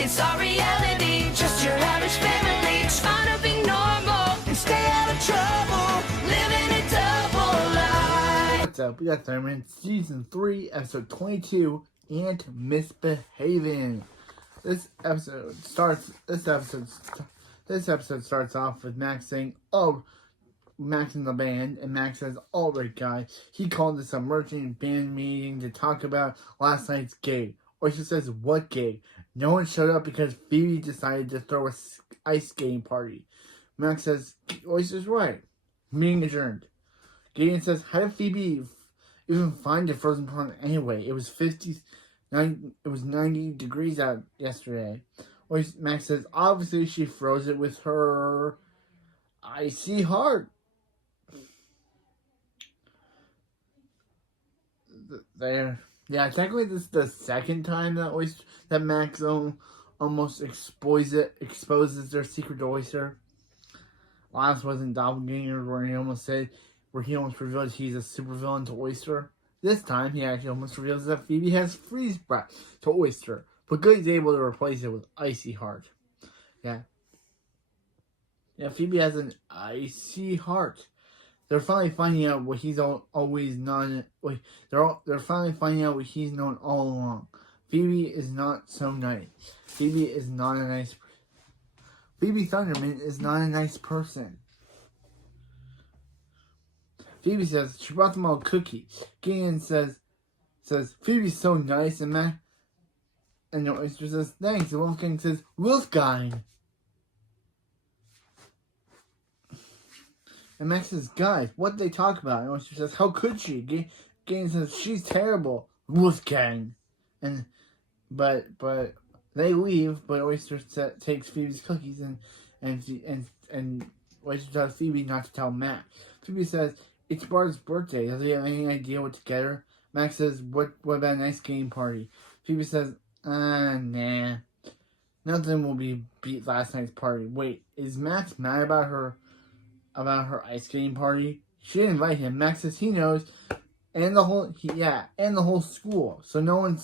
It's our reality, just your average family, trying to be normal and stay out of trouble, living a double life. What's up? We got Thurman, Season 3, Episode 22, and Misbehaving. This episode starts off with Max saying, "Oh," Max in the band, and Max says, "All right, guys." He called this a merchant band meeting to talk about last night's gig. Oyster says, "What gig?" No one showed up because Phoebe decided to throw a ice skating party. Max says, "Oyster's right." Meeting adjourned. Gideon says, "How did Phoebe even find a frozen pond anyway? It was 90 degrees out yesterday." Max says, "Obviously she froze it with her icy heart." Yeah, technically this is the second time that Max almost exposes their secret to Oyster. Last was in Doppelganger where he almost reveals he's a supervillain to Oyster. This time he actually almost reveals that Phoebe has freeze breath to Oyster, but Goody's able to replace it with icy heart. Yeah, Phoebe has an icy heart. They're finally finding out what he's always known. They're finally finding out what he's known all along. Phoebe is not so nice. Phoebe Thunderman is not a nice person. Phoebe says she brought them all cookies. Gideon says Phoebe's so nice, and the Oyster says thanks. And Wolfgang says Wolfgang. And Max says, "Guys, what did they talk about?" And Oyster says, "How could she?" Gideon says, "She's terrible." Wolfgang. But they leave. But Oyster takes Phoebe's cookies and Oyster tells Phoebe not to tell Max. Phoebe says, "It's Barb's birthday. Does he have any idea what to get her?" Max says, "What about a nice game party?" Phoebe says, "Nah. Nothing will beat last night's party." Wait, is Max mad about her ice skating party? She didn't invite him. Max says he knows, and the whole school. So no one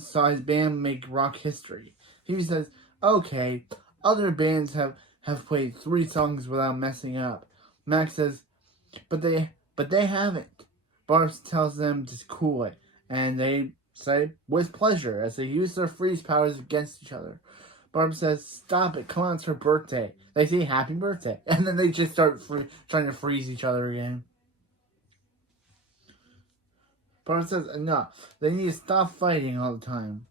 saw his band make rock history. Phoebe says, "Okay, other bands have played 3 songs without messing up." Max says, but they haven't. Barb tells them to cool it, and they say with pleasure as they use their freeze powers against each other. Barb says, "Stop it, come on, it's her birthday." They say happy birthday, and then they just start trying to freeze each other again. Barb says enough. They need to stop fighting all the time.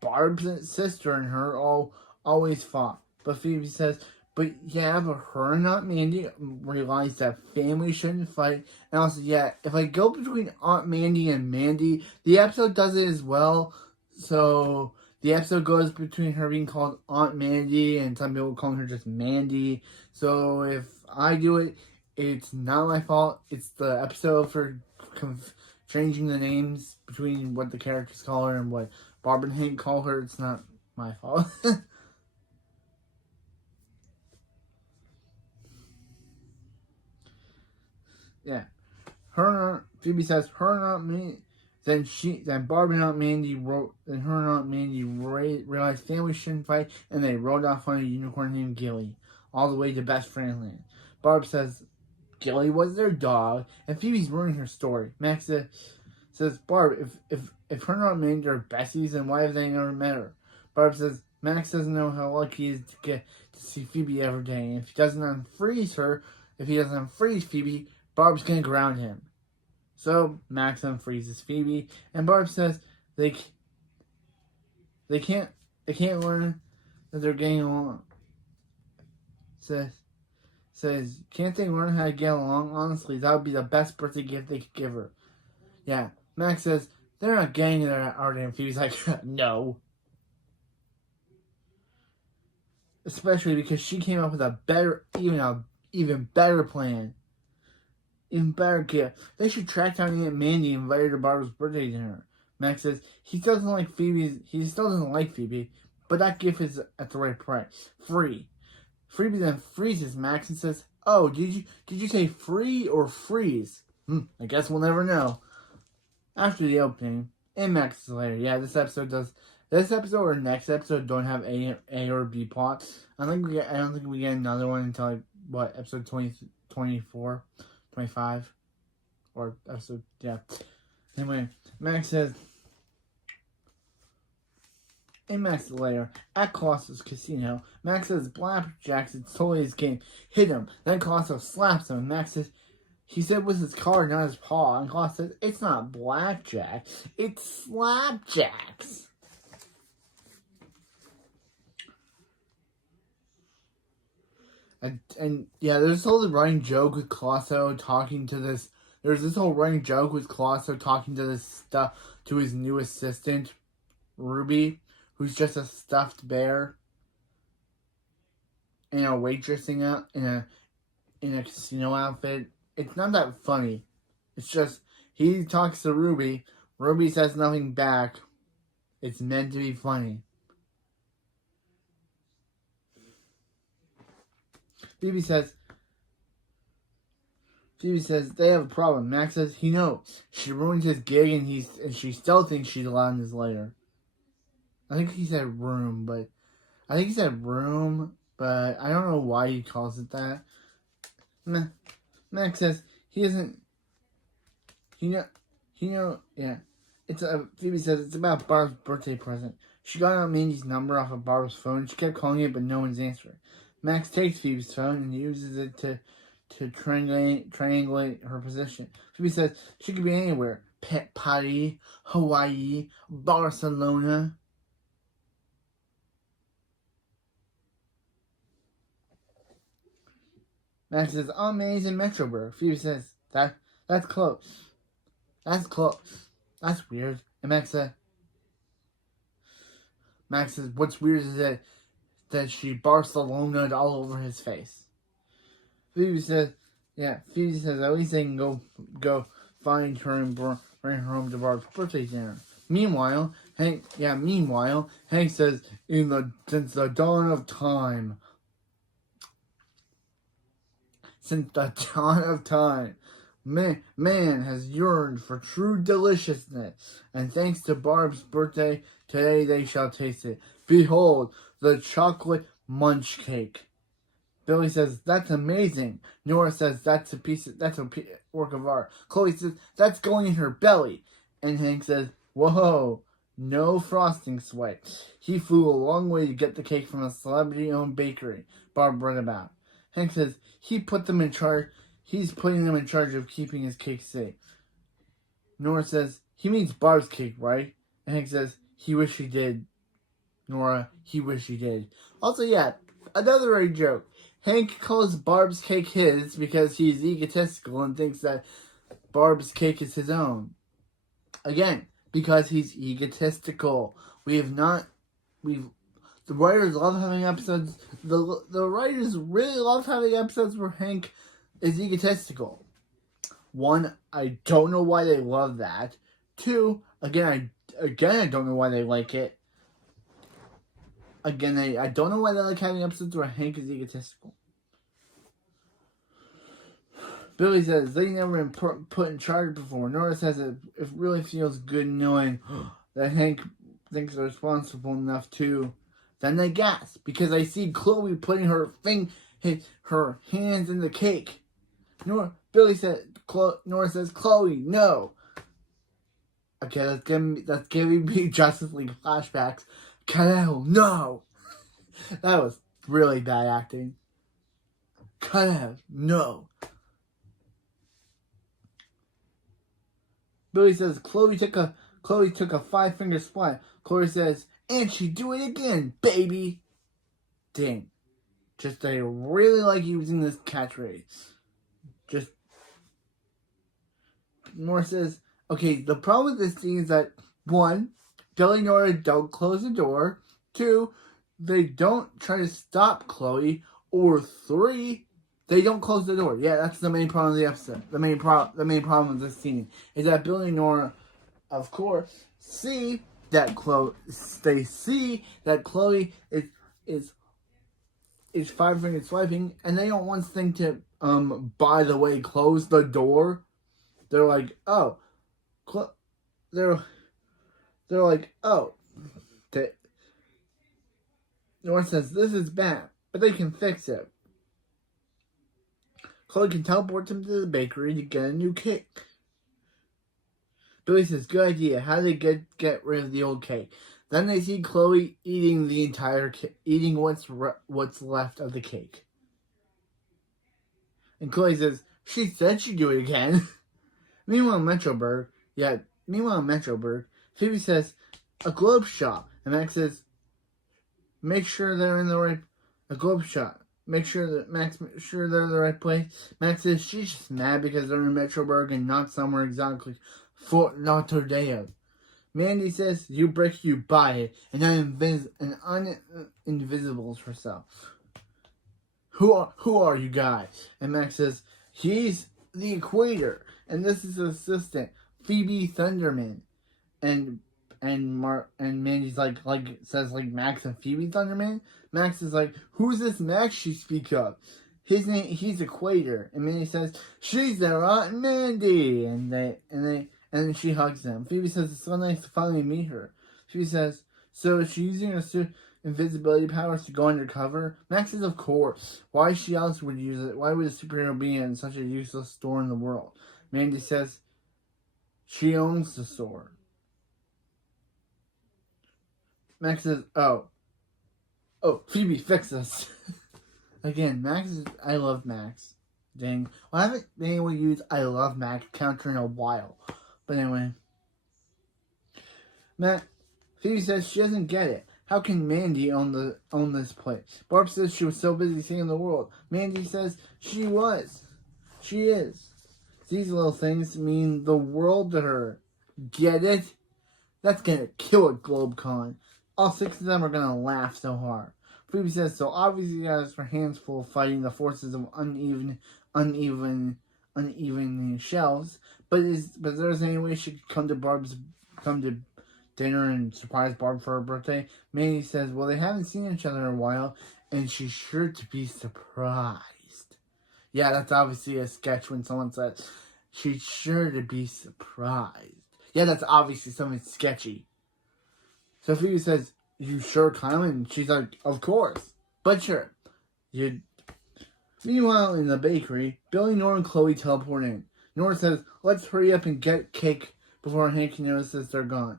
Barb's sister and her always fought. But Phoebe says, but her and Aunt Mandy realized that family shouldn't fight. And also, if I go between Aunt Mandy and Mandy, the episode does it as well. So the episode goes between her being called Aunt Mandy and some people calling her just Mandy. So if I do it, it's not my fault. It's the episode for changing the names between what the characters call her and what Barb and Hank call her. It's not my fault. Yeah. Phoebe says her and Aunt Mandy. Then Barb and Aunt Mandy realized families shouldn't fight, and they rode off on a unicorn named Gilly, all the way to Best Friend Land. Barb says Gilly was their dog, and Phoebe's ruining her story. Max says, "Barb, if her and Aunt Mandy are besties, then why have they never met her?" Barb says Max doesn't know how lucky he is to get to see Phoebe every day, and if he doesn't unfreeze Phoebe, Barb's gonna ground him. So Max unfreezes Phoebe, and Barb says they can't learn that they're getting along. Says can't they learn how to get along? Honestly, that would be the best birthday gift they could give her. Yeah, Max says they're not getting there, are they? And Phoebe's like, no. Especially because she came up with a even better plan. Even better gift. They should track down Aunt Mandy and invite her to Barbara's birthday dinner. Max says he still doesn't like Phoebe, but that gift is at the right price. Free. Phoebe then freezes Max and says, "Oh, did you say free or freeze?" I guess we'll never know. After the opening, And Max says later, yeah, this episode or next episode don't have A or B plot. I don't think we get another one until like what, episode 20, 24, 25, or episode, yeah. Anyway, Max says, in Max's lair, at Colossus Casino, Max says Blackjack's it's totally his game. Hit him. Then Colossus slaps him. Max says, he said with his card, not his paw. And Colossus says, it's not blackjack, it's slapjacks. And yeah, there's this whole running joke with Colossus talking to this. There's this whole running joke with Colossus talking to this stuff to his new assistant, Ruby, who's just a stuffed bear. And a waitressing out in a casino outfit. It's not that funny. It's just he talks to Ruby. Ruby says nothing back. It's meant to be funny. Phoebe says they have a problem. Max says he knows. She ruined his gig and she still thinks she's allowed in his lair. I think he said room, but I don't know why he calls it that. Max says he isn't. Yeah. Phoebe says it's about Barb's birthday present. She got out Mandy's number off of Barb's phone. She kept calling it, but no one's answering. Max takes Phoebe's phone and uses it to triangulate her position. Phoebe says she could be anywhere. Pet Potty, Hawaii, Barcelona. Max says, amazing Metroburg. Phoebe says, that's close. That's close. That's weird. And Max says, what's weird is that she Barcelona'd all over his face. Phoebe says, at least they can go find her and bring her home to Barb's birthday dinner. Meanwhile, Hank says, since the dawn of time, man has yearned for true deliciousness, and thanks to Barb's birthday, today they shall taste it. Behold, the chocolate munch cake. Billy says, that's amazing. Nora says, that's a work of art. Chloe says, that's going in her belly. And Hank says, whoa, no frosting sweat. He flew a long way to get the cake from a celebrity-owned bakery Barb read about. Hank says, he's putting them in charge of keeping his cake safe. Nora says, he means Barb's cake, right? And Hank says, he wish he did. Nora, he wish he did. Also, yeah, another right joke. Hank calls Barb's cake his because he's egotistical and thinks that Barb's cake is his own. Again, because he's egotistical. The writers love having episodes. The writers really love having episodes where Hank is egotistical. One, I don't know why they love that. Two, I don't know why they like it. Again, I don't know why they like having episodes where Hank is egotistical. Billy says they never been put in charge before. Nora says it really feels good knowing that Hank thinks they're responsible enough to. Then they gasp because I see Chloe putting her hands in the cake. Nora says, Chloe, no. Okay, that's giving me Justice League flashbacks. Kal-El, no. That was really bad acting. Kal-El, no. Billy says Chloe took a 5-finger splat. Chloe says, and she do it again, baby. Dang. Just they really like using this catchphrase. Just Nora says, okay, the problem with this scene is that 1, Billy and Nora don't close the door. 2, they don't try to stop Chloe. Or 3, they don't close the door. Yeah, that's the main problem of the episode. The main problem with this scene is that Billy and Nora, of course, see that Chloe is 5-finger swiping, and they don't once think to by the way close the door. They're like, oh, they're like, oh, Nora says, this is bad, but they can fix it. Chloe can teleport them to the bakery to get a new cake. Billy says, good idea. How do they get rid of the old cake? Then they see Chloe eating the entire cake, eating what's left of the cake. And Chloe says, she said she'd do it again. Meanwhile, Metroburg, Phoebe says, a globe shop. And Max says, make sure they're in the right, a globe shop. Make sure they're in the right place. Max says she's just mad because they're in Metroburg and not somewhere exactly Fort Lauderdale. Mandy says, you break, you buy it, and invisibles herself. Who are you guys? And Max says, he's the Equator, and this is his assistant, Phoebe Thunderman. And Mandy's like says Max and Phoebe Thunderman. Max is like, who's this Max you speak of? His name, he's Equator. And Mandy says, she's their Aunt Mandy. And then she hugs them. Phoebe says, it's so nice to finally meet her. Phoebe says, so is she using her invisibility powers to go undercover? Max says, of course. Why she else would use it? Why would a superhero be in such a useless store in the world? Mandy says, she owns the store. Max says, oh, Phoebe, fix us. Again, I love Max. Dang. Well, I haven't been able to use I love Max counter in a while. But anyway. Phoebe says she doesn't get it. How can Mandy own this place? Barb says she was so busy seeing the world. Mandy says she was. She is. These little things mean the world to her. Get it? That's gonna kill a GlobeCon. All 6 of them are gonna laugh so hard. Phoebe says, so obviously she has her hands full fighting the forces of uneven shelves. But there's any way she could come to dinner and surprise Barb for her birthday? Mandy says, well, they haven't seen each other in a while, and she's sure to be surprised. Yeah, that's obviously a sketch when someone says, she's sure to be surprised. Yeah, that's obviously something sketchy. So Phoebe says, you sure, Kyle? And she's like, of course. But sure. Meanwhile, in the bakery, Billy, Nora, and Chloe teleport in. Nora says, let's hurry up and get cake before Hank notices they're gone.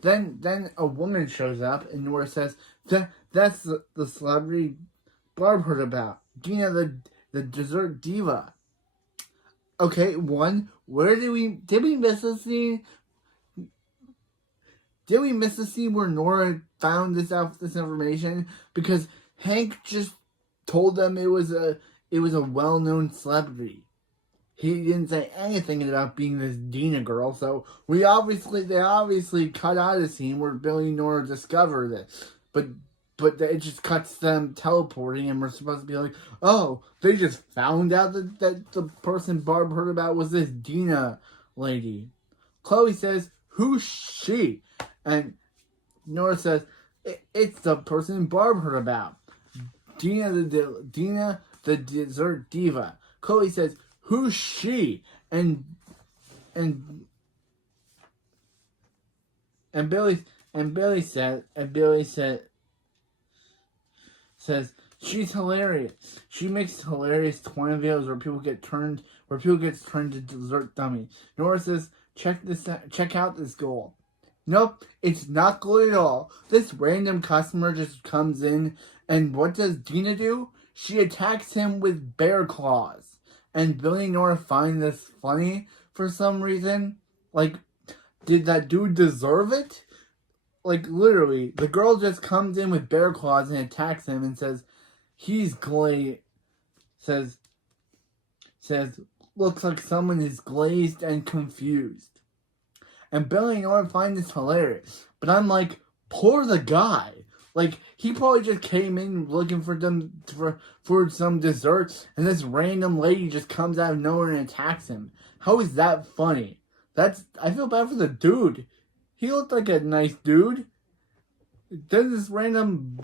Then a woman shows up, and Nora says, that's the celebrity Barb heard about. Dina, the dessert diva. Okay, where did we miss a scene? Did we miss the scene where Nora found this information? Because Hank just told them it was a well-known celebrity. He didn't say anything about being this Dina girl, so they obviously cut out a scene where Billy and Nora discover this. But it just cuts them teleporting, and we're supposed to be like, oh, they just found out that the person Barb heard about was this Dina lady. Chloe says, who's she? And Nora says, it's the person Barb heard about. Dina the dessert diva. Chloe says, who's she? And Billy says she's hilarious. She makes hilarious twine videos where people get turned to dessert dummies. Nora says, check out this goal. Nope, it's not good at all. This random customer just comes in, and what does Dina do? She attacks him with bear claws. And Billy and Nora find this funny for some reason. Like, did that dude deserve it? Like, literally, the girl just comes in with bear claws and attacks him and says, he's glazed. Says, looks like someone is glazed and confused. And Billy and Nora find this hilarious. But I'm like, poor the guy. Like, he probably just came in looking for some dessert, and this random lady just comes out of nowhere and attacks him. How is that funny? I feel bad for the dude. He looked like a nice dude. Then this random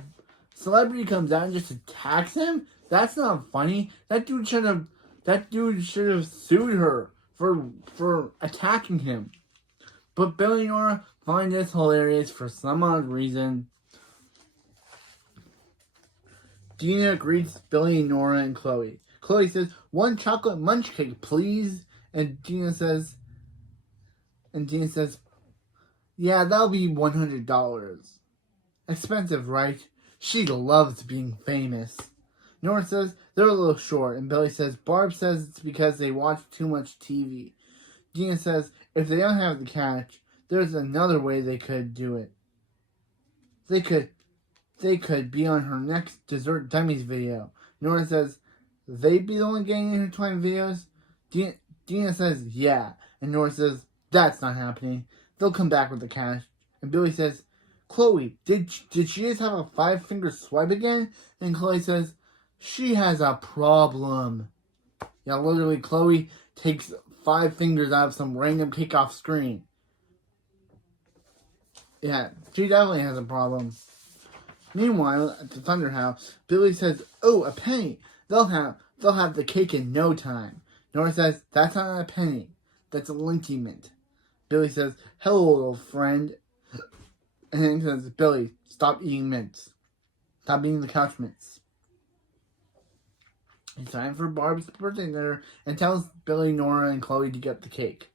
celebrity comes out and just attacks him? That's not funny. That dude should have sued her for attacking him. But Billy and Nora find this hilarious for some odd reason. Dina greets Billy, Nora, and Chloe. Chloe says, "1 chocolate munch cake, please." And Dina says, "Yeah, that'll be $100. Expensive, right?" She loves being famous. Nora says, "They're a little short." And Billy says, "Barb says it's because they watch too much TV." Dina says, "If they don't have the cash, there's another way they could do it. They could be on her next Dessert Dummies video." Nora says, "They'd be the only getting intertwined videos?" Dina says, "Yeah." And Nora says, "That's not happening. They'll come back with the cash." And Billy says, "Chloe, did she just have a 5-finger swipe again?" And Chloe says, "She has a problem." Yeah, literally, Chloe takes 5 fingers out of some random cake off screen. Yeah, she definitely has a problem. Meanwhile, at the Thunder House, Billy says, "Oh, a penny. They'll have the cake in no time." Nora says, "That's not a penny. That's a Linky Mint." Billy says, "Hello, little friend." And then he says, "Billy, stop eating mints. Stop eating the couch mints." It's time for Barb's birthday dinner and tells Billy, Nora, and Chloe to get the cake.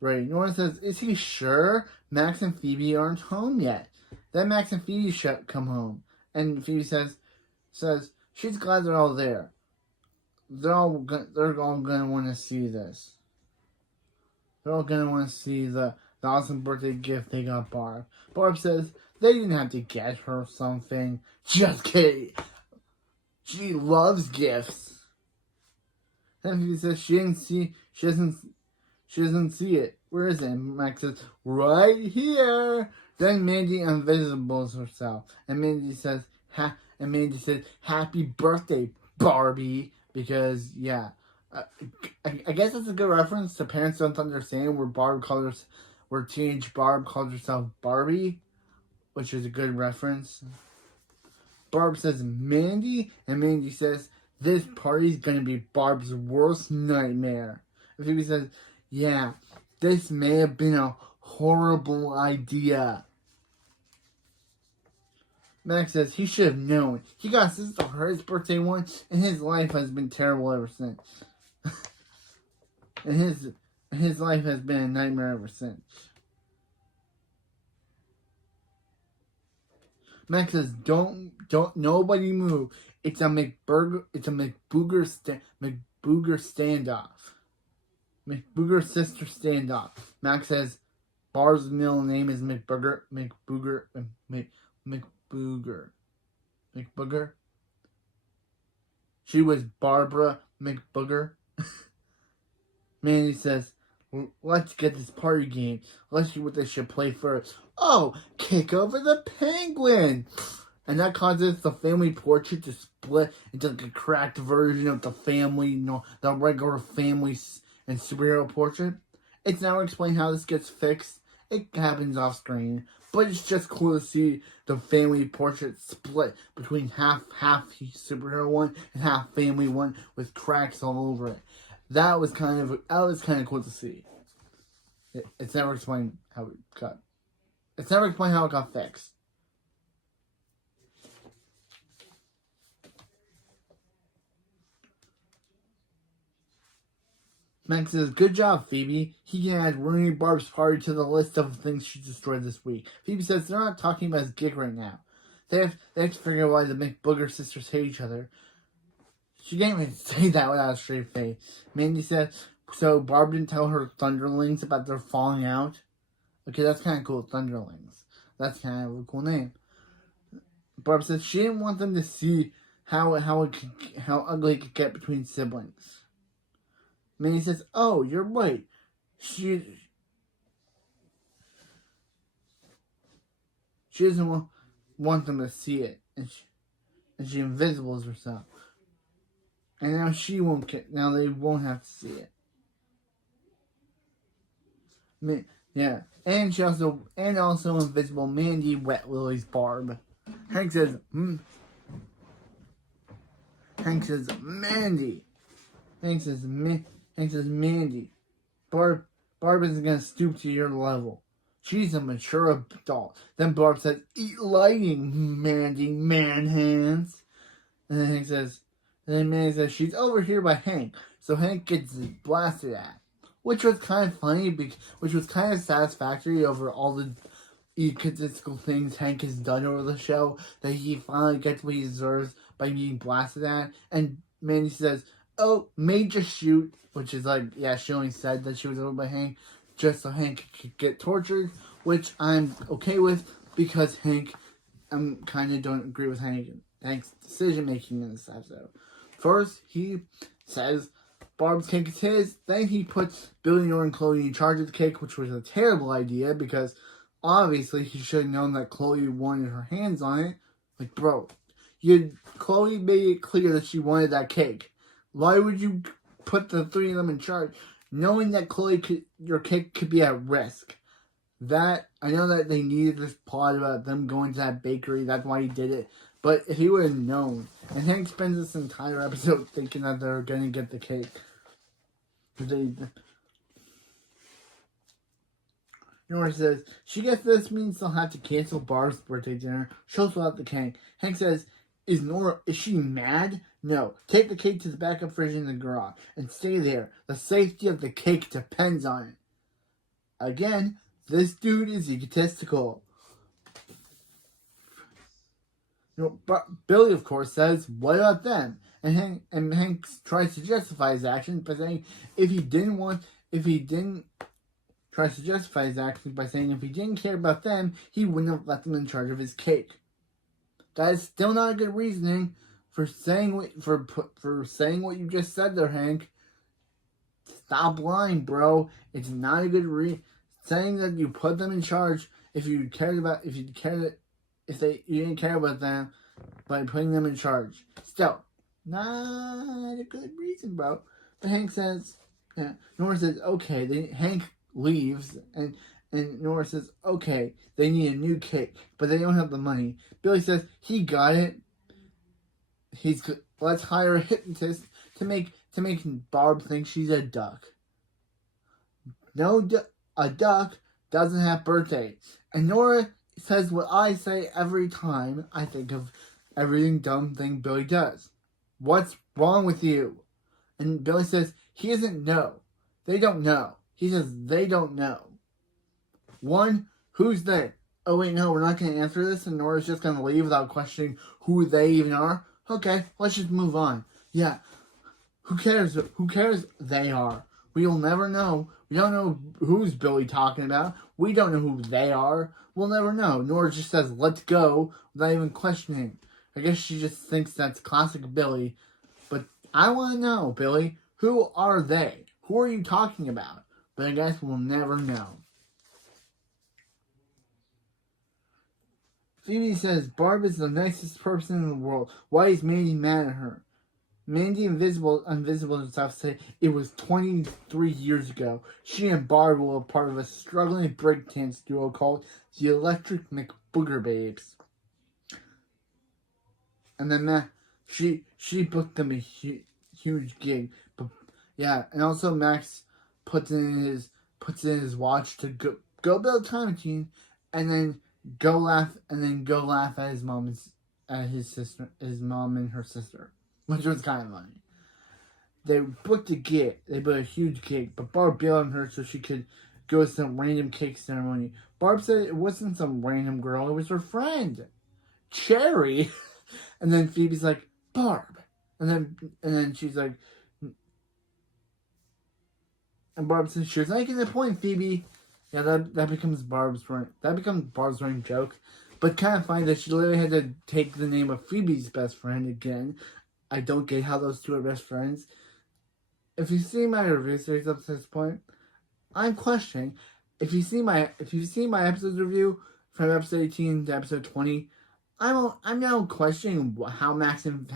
Right. Nora says, "Is he sure Max and Phoebe aren't home yet? Then Max and Phoebe should come home." And Phoebe says she's glad they're all there. They're all gonna want to see this. They're all gonna want to see the awesome birthday gift they got Barb. Barb says they didn't have to get her something. Just kidding. She loves gifts. And Phoebe says she doesn't see it. Where is it? And Max says, "Right here." Then Mandy invisibles herself, and Mandy says, "Happy birthday, Barbie." Because I guess it's a good reference to Parents Don't Understand, where teenage Barb calls herself Barbie, which is a good reference. Barb says, "Mandy," and Mandy says, "This party's gonna be Barb's worst nightmare." And Phoebe says, "Yeah, this may have been a horrible idea." Max says he should have known. He got sister for his birthday once, and his life has been terrible ever since. and his life has been a nightmare ever since. Max says, "Don't, nobody move. It's a McBooger standoff. McBooger sister standoff." Max says, "Barb's middle name is McBooger. She was Barbara McBooger." Mandy says, "Let's get this party game. Let's see what they should play first." "Oh, kick over the penguin!" And that causes the family portrait to split into like a cracked version of the regular family and superhero portrait. It's never explained how this gets fixed. It happens off screen, but it's just cool to see the family portrait split between half superhero one and half family one with cracks all over it. That was kind of cool to see. It's never explained how it got. It's never explained how it got fixed. Max says, "Good job, Phoebe." He can add ruining Barb's party to the list of things she destroyed this week. Phoebe says they're not talking about his gig right now. They have to figure out why the McBooger sisters hate each other. She can't even say that without a straight face. Mandy says, "So Barb didn't tell her Thunderlings about their falling out?" Okay, that's kind of cool, Thunderlings. That's kind of a cool name. Barb says she didn't want them to see how ugly it could get between siblings. Mandy says, "Oh, you're right. She doesn't want them to see it, and she invisibles herself. And now now they won't have to see it." Yeah, and also invisible Mandy wet Lily's Barb. Hank says, "Mandy." Hank says, Mandy. Barb isn't gonna stoop to your level. She's a mature adult. Then Barb says, eat lightning, Mandy, man hands. And then Hank says, and then Mandy says, she's over here by Hank. So Hank gets blasted at. Which was kind of funny, which was kind of satisfactory over all the egotistical things Hank has done over the show, that he finally gets what he deserves by being blasted at. And Mandy says, oh, major shoot, which is like, yeah, she only said that she was over by Hank just so Hank could get tortured, which I'm okay with because I'm kind of don't agree with Hank's decision making in this episode. First, he says Barb's cake is his, then he puts Billy, Nora, and Chloe in charge of the cake, which was a terrible idea because obviously he should have known that Chloe wanted her hands on it. Like, bro, Chloe made it clear that she wanted that cake. Why would you put the three of them in charge, knowing that your cake could be at risk? That, I know that they needed this plot about them going to that bakery, that's why he did it. But if he would have known, and Hank spends this entire episode thinking that they're going to get the cake. Nora says, she gets this means they'll have to cancel Barb's birthday dinner. She'll fill out the cake. Hank says, is she mad? No. Take the cake to the backup fridge in the garage and stay there. The safety of the cake depends on it. Again, this dude is egotistical. But Billy, of course, says, what about them? And Hank tries to justify his actions by saying if he didn't care about them, he wouldn't have left them in charge of his cake. That is still not a good reasoning for saying what you just said there, Hank. Stop lying, bro. It's not a good saying that you put them in charge if you didn't care about them by putting them in charge. Still, not a good reason, bro. But Hank says, Nora says, okay. Hank leaves, and Nora says, okay, they need a new cake, but they don't have the money. Billy says, he got it. Let's hire a hypnotist to make Barb think she's a duck. No, a duck doesn't have birthdays. And Nora says what I say every time I think of everything dumb thing Billy does. What's wrong with you? And Billy says, he doesn't know. They don't know. He says, they don't know. One, who's they? Oh wait, no, we're not going to answer this, and Nora's just going to leave without questioning who they even are. Okay, let's just move on. Yeah, who cares? Who cares they are? We'll never know. We don't know who's Billy talking about. We don't know who they are. We'll never know. Nora just says, let's go, without even questioning. I guess she just thinks that's classic Billy. But I want to know, Billy, who are they? Who are you talking about? But I guess we'll never know. Phoebe says, Barb is the nicest person in the world. Why is Mandy mad at her? Mandy Invisible and stuff say it was 23 years ago. She and Barb were part of a struggling breakdance duo called the Electric McBooger Babes. And then she booked them a huge gig. But yeah, and also Max puts in his watch to go build a time machine, and then go laugh at his mom and his mom and her sister, which was kind of funny. They booked a gig. They booked a huge gig, but Barb bailed on her so she could go to some random cake ceremony. Barb said it wasn't some random girl; it was her friend, Cherry. And then Phoebe's like, Barb, and then she's like, and Barb says she was making the point, Phoebe. Yeah, that becomes Barb's running joke. But kind of funny that she literally had to take the name of Phoebe's best friend again. I don't get how those two are best friends. If you see my review series up to this point, I'm questioning. If you see my episode review from episode 18 to episode 20, I'm now questioning how Max and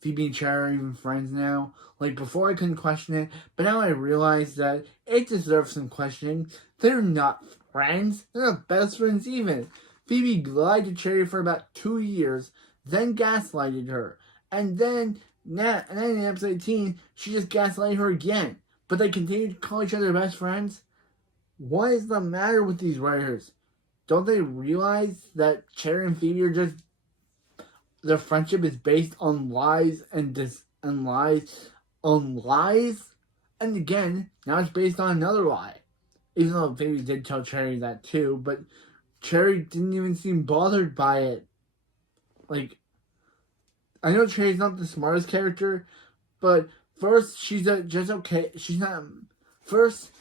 Phoebe and Cherry are even friends now. Like, before I couldn't question it, but now I realize that it deserves some questioning. They're not friends. They're not best friends even. Phoebe lied to Cherry for about 2 years, then gaslighted her. And then in episode 18, she just gaslighted her again. But they continue to call each other best friends? what is the matter with these writers? Don't they realize that Cherry and Phoebe are just, their friendship is based on lies and lies on lies? And again, now it's based on another lie. Even though Phoebe did tell Cherry that too, but Cherry didn't even seem bothered by it. Like, I know Cherry's not the smartest character, but first, she's just okay. She's not. First,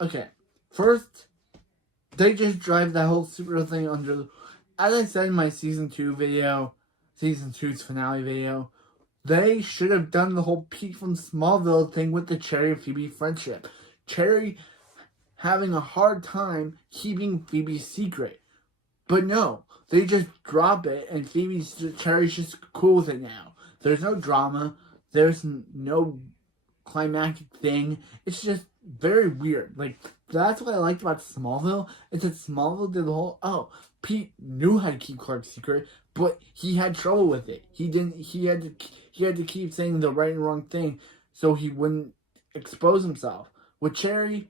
okay. First, they just drive that whole superhero thing under. As I said in my season 2's finale video, they should have done the whole Pete from Smallville thing with the Cherry and Phoebe friendship. Cherry having a hard time keeping Phoebe's secret. But no, they just drop it, and Cherry's just cool with it now. There's no drama. There's no climactic thing. It's just very weird. Like, that's what I liked about Smallville. It's that Smallville did the whole, Pete knew how to keep Clark's secret, but he had trouble with it. He had to keep saying the right and wrong thing so he wouldn't expose himself. With Cherry,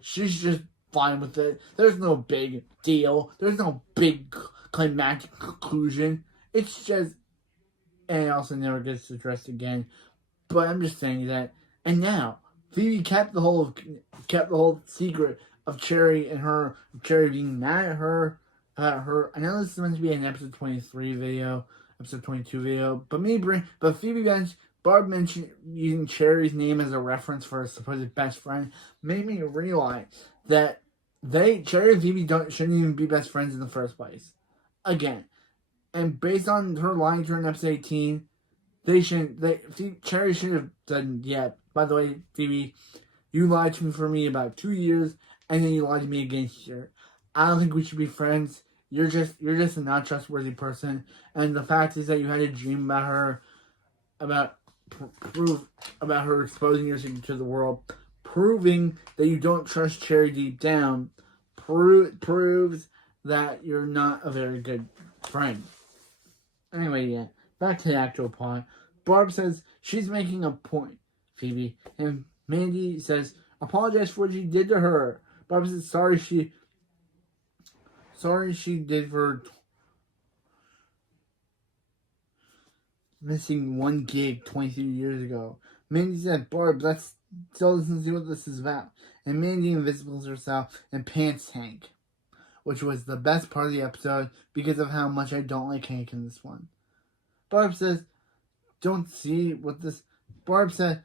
she's just fine with it. There's no big deal. There's no big climactic conclusion. It's just, and it also never gets addressed again. But I'm just saying that. And now Phoebe kept the whole secret of Cherry being mad at her. I know this is meant to be an episode 23 video, episode 22 video, but Barb mentioned using Cherry's name as a reference for her supposed best friend, made me realize that Cherry and Phoebe shouldn't even be best friends in the first place. Again. And based on her lying during episode 18, Cherry should have said, yeah, by the way, Phoebe, you lied to me for about 2 years, and then you lied to me again here. I don't think we should be friends. You're just a not trustworthy person. And the fact is that you had a dream about her, about her exposing your secret to the world, proving that you don't trust Cherry deep down, proves that you're not a very good friend. Anyway, yeah, back to the actual plot. Barb says she's making a point, Phoebe, and Mandy says, apologize for what you did to her. Barb says sorry she did for missing one gig 23 years ago. Mandy said, Barb, that still doesn't see what this is about. And Mandy invisibles herself in Pants Hank, which was the best part of the episode because of how much I don't like Hank in this one. Barb says, don't see what this... Barb says,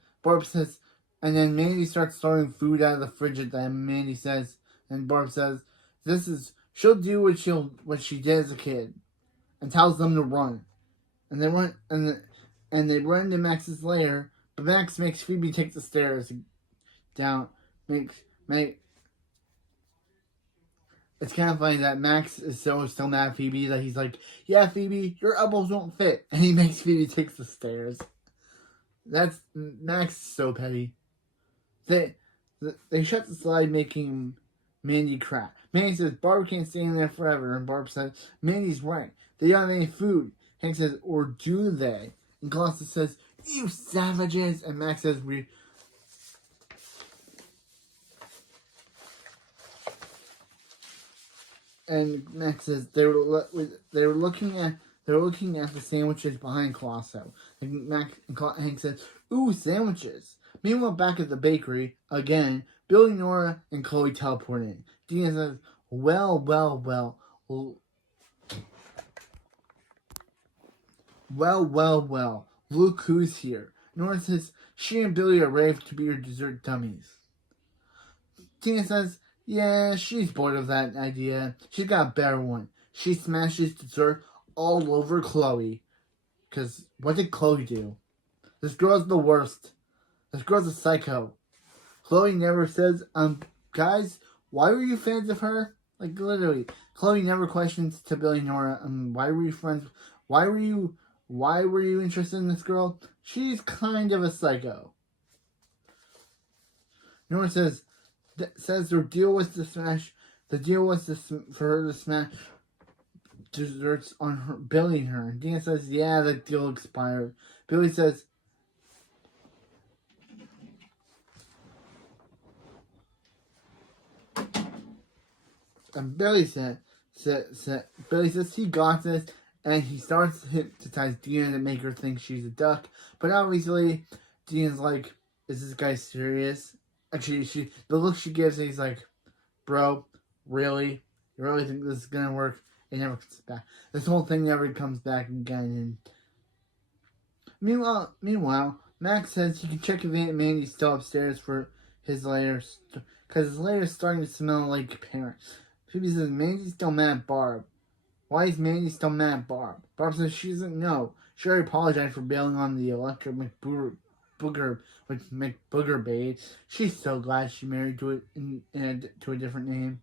and then Mandy starts throwing food out of the fridge at them. Mandy says, and Barb says, she'll do what she did as a kid, and tells them to run. And they run, and they run to Max's lair, but Max makes Phoebe take the stairs down. It's kind of funny that Max is still mad at Phoebe that he's like, yeah, Phoebe, your elbows won't fit. And he makes Phoebe take the stairs. Max is so petty. They shut the slide, making Mandy cry. Mandy says, Barb can't stay in there forever. And Barb says, Mandy's right. They don't have any food. Hank says, or do they? And Colossus says, you savages. And Max says, And Max says they were looking at the sandwiches behind Colosso. And Hank says, "Ooh, sandwiches." Meanwhile, back at the bakery again, Billy, Nora, and Chloe teleport in. Dina says, "Well. Look who's here." Nora says, "She and Billy are ready to be your dessert dummies." Tina says, yeah, she's bored of that idea. She's got a better one. She smashes dessert all over Chloe. Because what did Chloe do? This girl's the worst. This girl's a psycho. Chloe never says, guys, why were you fans of her? Like, literally. Chloe never questions to Billy and Nora, why were you friends? Why were you interested in this girl? She's kind of a psycho. Nora says their deal was to smash. The deal was for her to smash desserts on her, Billy and her. Dina says, yeah, the deal expired. Billy says, And Billy Billy says he got this, and he starts to hypnotize Dina to make her think she's a duck. But obviously, Dina's like, "Is this guy serious?" Actually, the look she gives, he's like, "Bro, really? You really think this is gonna work?" It never comes back. This whole thing never comes back again. And meanwhile, Max says he can check if Aunt Mandy's still upstairs for his lair, because his lair is starting to smell like a parent. Phoebe says Mandy's still mad at Barb. Why is Mandy still mad at Barb? Barb says she doesn't know. She already apologized for bailing on the electric McBooger babe. She's so glad she married to a different name.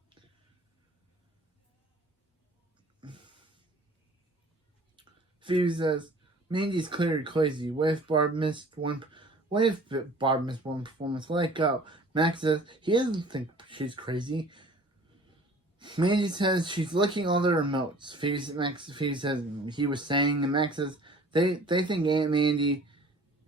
Phoebe says Mandy's clearly crazy. What if Barb missed one performance? Let it go. Max says he doesn't think she's crazy. Mandy says she's licking all the remotes. Phoebe says he was saying, and Max says they think Aunt Mandy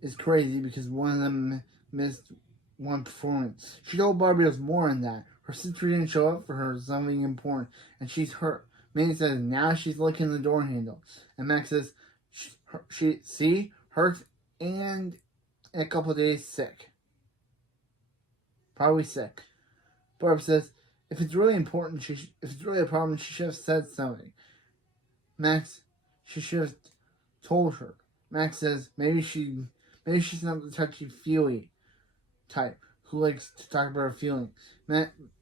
is crazy because one of them missed one performance. She told Barbie there's more in that. Her sister didn't show up for her something important, and she's hurt. Mandy says now she's licking the door handle, and Max says she hurt and in a couple of days sick, probably sick. Barb says if it's really important, if it's really a problem, she should have said something. She should have told her. Max says maybe she's not the touchy-feely type who likes to talk about her feelings.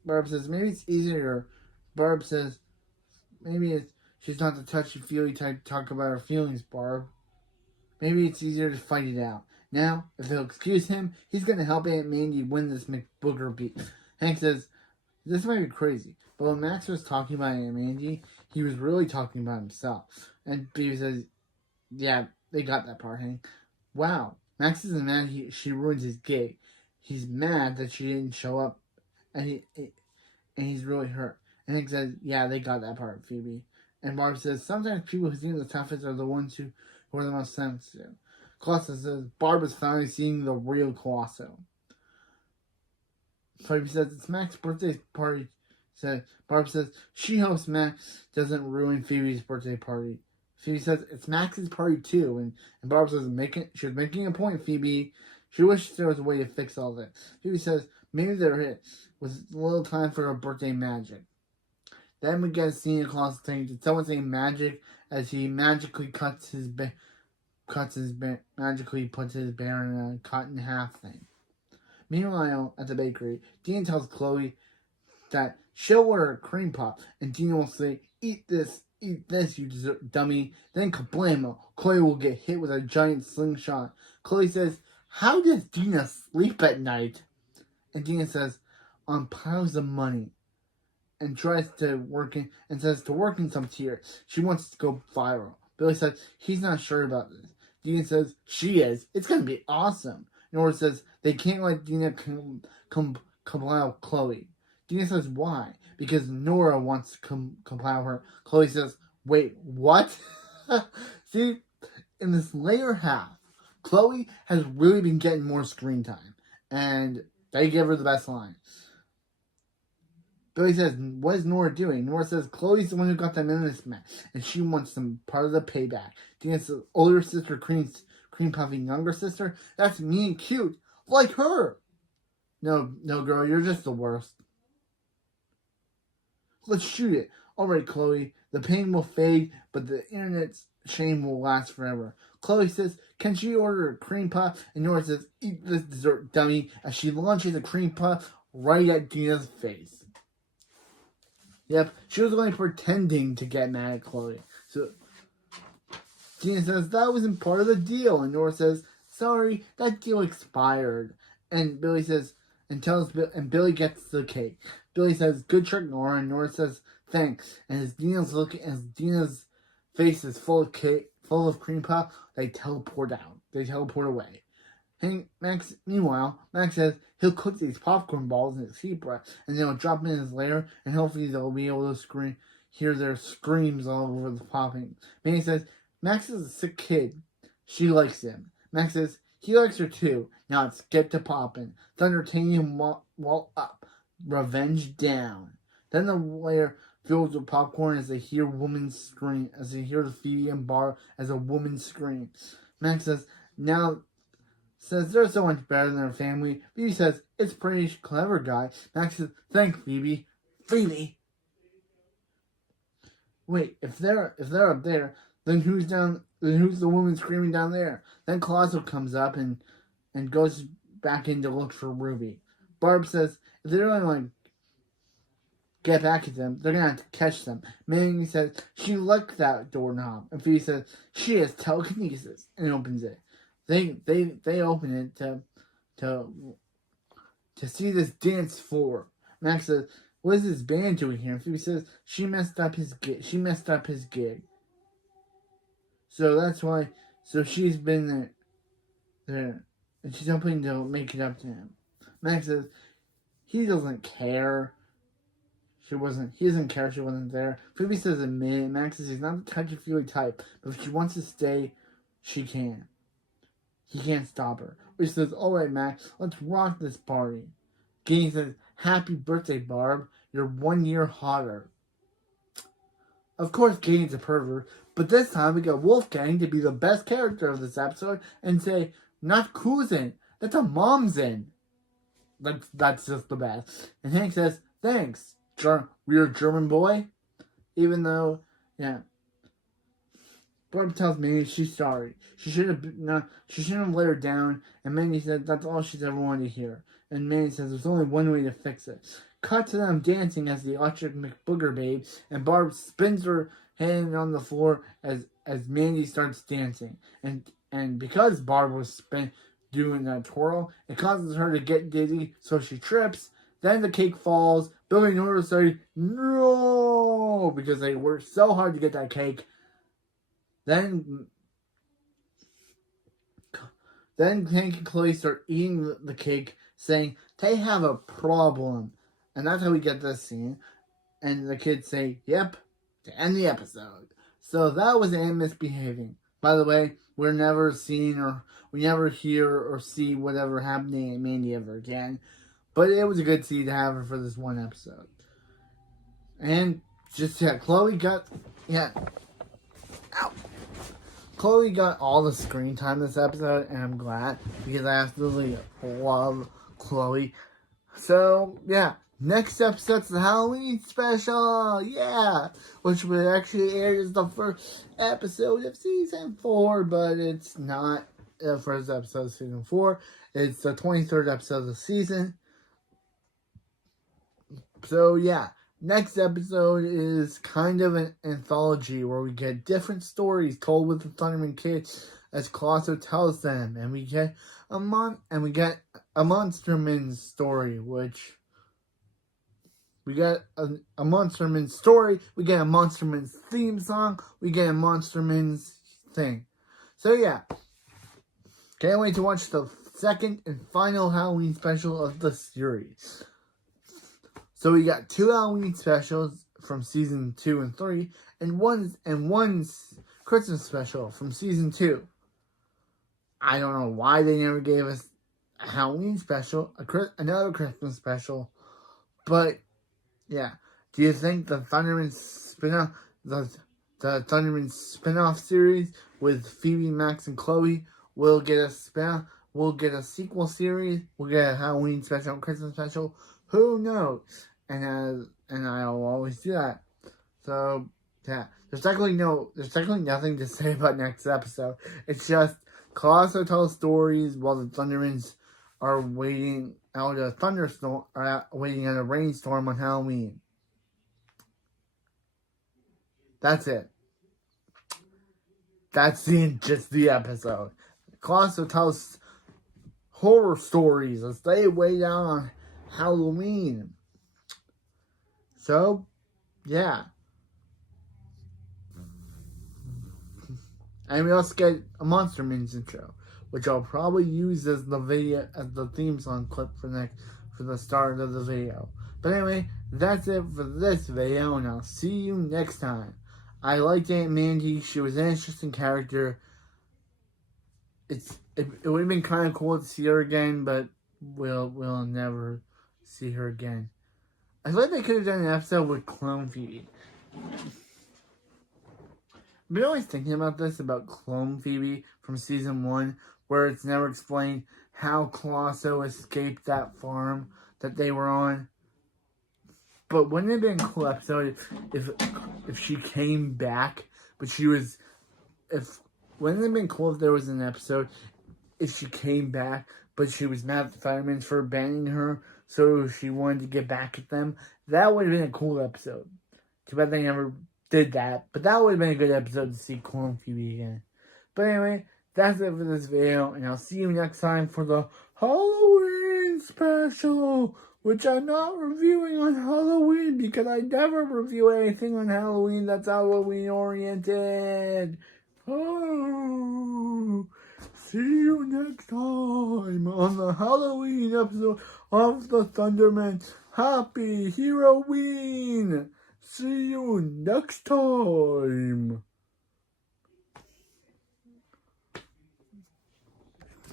Barb says maybe it's easier. Barb says maybe she's not the touchy-feely type to talk about her feelings, Barb. Maybe it's easier to fight it out. Now, if they'll excuse him, he's going to help Aunt Mandy win this McBooger beat. Hank says, this might be crazy, but when Max was talking about Aunt Mandy, he was really talking about himself. And Phoebe says, yeah, they got that part, Hank. Wow, Max isn't mad she ruined his gig. He's mad that she didn't show up, and he's really hurt. And Hank says, yeah, they got that part, Phoebe. And Barb says, sometimes people who seem the toughest are the ones who are the most sensitive. Colosso says, Barb is finally seeing the real Colosso. Phoebe says, it's Max's birthday party. Barb says, she hopes Max doesn't ruin Phoebe's birthday party. Phoebe says, it's Max's party too. And Barb says, she was making a point, Phoebe. She wishes there was a way to fix all this. Phoebe says, maybe there was a little time for a birthday magic. Then we get a scene of Colosso saying, did someone say magic as he magically puts his bear in a cut in half thing. Meanwhile, at the bakery, Dina tells Chloe that she'll order a cream puff, and Dina will say, eat this, you dummy. Then kablamo, Chloe will get hit with a giant slingshot. Chloe says, how does Dina sleep at night? And Dina says, on piles of money. And tries to work in some tears. She wants to go viral. Billy says, he's not sure about this. Dina says, she is. It's going to be awesome. Nora says, they can't let Dina compile Chloe. Dina says, why? Because Nora wants to compile her. Chloe says, wait, what? See, in this later half, Chloe has really been getting more screen time. And they give her the best line. Billy says, what is Nora doing? Nora says, Chloe's the one who got them in this mess, and she wants some part of the payback. Dina's older sister, cream puffing younger sister. That's mean and cute, like her. No, girl, you're just the worst. Let's shoot it. All right, Chloe. The pain will fade, but the internet's shame will last forever. Chloe says, can she order a cream puff? And Nora says, eat this dessert, dummy, as she launches a cream puff right at Dina's face. Yep, she was only pretending to get mad at Chloe. So Dina says that wasn't part of the deal, and Nora says, sorry, that deal expired. And Billy says, and Billy gets the cake. Billy says, good trick, Nora, and Nora says, thanks. And as Dina's face is full of cream puff, they teleport out. They teleport away. Meanwhile, Max says he'll cook these popcorn balls in his heat breath, and they'll drop in his lair, and hopefully they'll be able to hear their screams all over the popping. Mandy says, Max is a sick kid. She likes him. Max says, he likes her too. Now let's get to popping. Thunder taking him wall up. Revenge down. Then the lair filled with popcorn as they hear woman's scream, as they hear the Phoebe and Barb as a woman scream. Max says they're so much better than her family. Phoebe says, it's pretty clever, guy. Max says, thanks, Phoebe. Phoebe? Wait, if they're up there, then who's the woman screaming down there? Then Colossal comes up and goes back in to look for Ruby. Barb says, if they really want to get back at them, they're gonna have to catch them. Mandy says, she licked that doorknob. And Phoebe says, she has telekinesis, and opens it. They open it to see this dance floor. Max says, what is this band doing here? And Phoebe says, she messed up his gig. So that's why. So she's been there, and she's hoping to make it up to him. Max says, he doesn't care. He doesn't care she wasn't there. Phoebe says admit it. Max says he's not the touchy-feely type, but if she wants to stay, she can. He can't stop her. Which says, alright, Max, let's rock this party. Gaines says, happy birthday, Barb. You're 1 year hotter. Of course, Gaines a pervert, but this time we got Wolfgang to be the best character of this episode and say, not Cousin, that's a Momsen. That's just the best. And Hank says, thanks, weird German boy. Even though, yeah. Barb tells Mandy she's sorry. She shouldn't have let her down. And Mandy said that's all she's ever wanted to hear. And Mandy says there's only one way to fix it. Cut to them dancing as the Electric McBooger Babe, and Barb spins her hand on the floor as Mandy starts dancing. And because Barb was doing that twirl, it causes her to get dizzy, so she trips. Then the cake falls. Billy and Nora say no because they worked so hard to get that cake. Then Hank and Chloe start eating the cake, saying they have a problem. And that's how we get this scene. And the kids say, yep, to end the episode. So that was Anne misbehaving. By the way, we never hear or see whatever happened to Mandy ever again. But it was a good scene to have her for this one episode. And Chloe got all the screen time this episode, and I'm glad because I absolutely love Chloe. So, yeah, next episode's the Halloween special, which will actually air as the first episode of season 4, but it's not the first episode of season 4. It's the 23rd episode of the season. So, yeah. Next episode is kind of an anthology where we get different stories told with the Thunderman kids as Colossal tells them, and we get a Monsterman story, which we get a Monsterman story, we get a Monsterman's theme song, we get a Monsterman's thing. So yeah, can't wait to watch the second and final Halloween special of the series. So we got 2 Halloween specials from season 2 and 3, and one Christmas special from season 2. I don't know why they never gave us a Halloween special, another Christmas special, but yeah. Do you think the Thunderman spin-off, the Thunderman spin-off series with Phoebe, Max, and Chloe will get a spin-off? We'll get a sequel series. We'll get a Halloween special and Christmas special. Who knows? And I'll always do that. So yeah, there's technically nothing to say about next episode. It's just Colossal tells stories while the Thundermans are waiting out a thunderstorm, waiting out a rainstorm on Halloween. That's it. That's just the episode. Colossal tells horror stories as they wait out on Halloween. So, yeah. And we also get a Monsterman's intro, which I'll probably use as the theme song clip for the start of the video. But anyway, that's it for this video, and I'll see you next time. I liked Aunt Mandy. She was an interesting character. It would have been kind of cool to see her again, but we'll never see her again. I feel like they could have done an episode with Clone Phoebe. I've been always thinking about this, about Clone Phoebe from season 1, where it's never explained how Colosso escaped that farm that they were on. But wouldn't it have been a cool episode if she came back, but she was, wouldn't it have been cool if there was an episode if she came back, but she was mad at the firemen for abandoning her, so she wanted to get back at them? That would have been a cool episode. Too bad they never did that, but that would have been a good episode to see Clone Phoebe again. But anyway, that's it for this video, and I'll see you next time for the Halloween special, which I'm not reviewing on Halloween because I never review anything on Halloween that's Halloween oriented. Oh, see you next time on the Halloween episode of the Thunderman Happy Hero-ween. See you next time.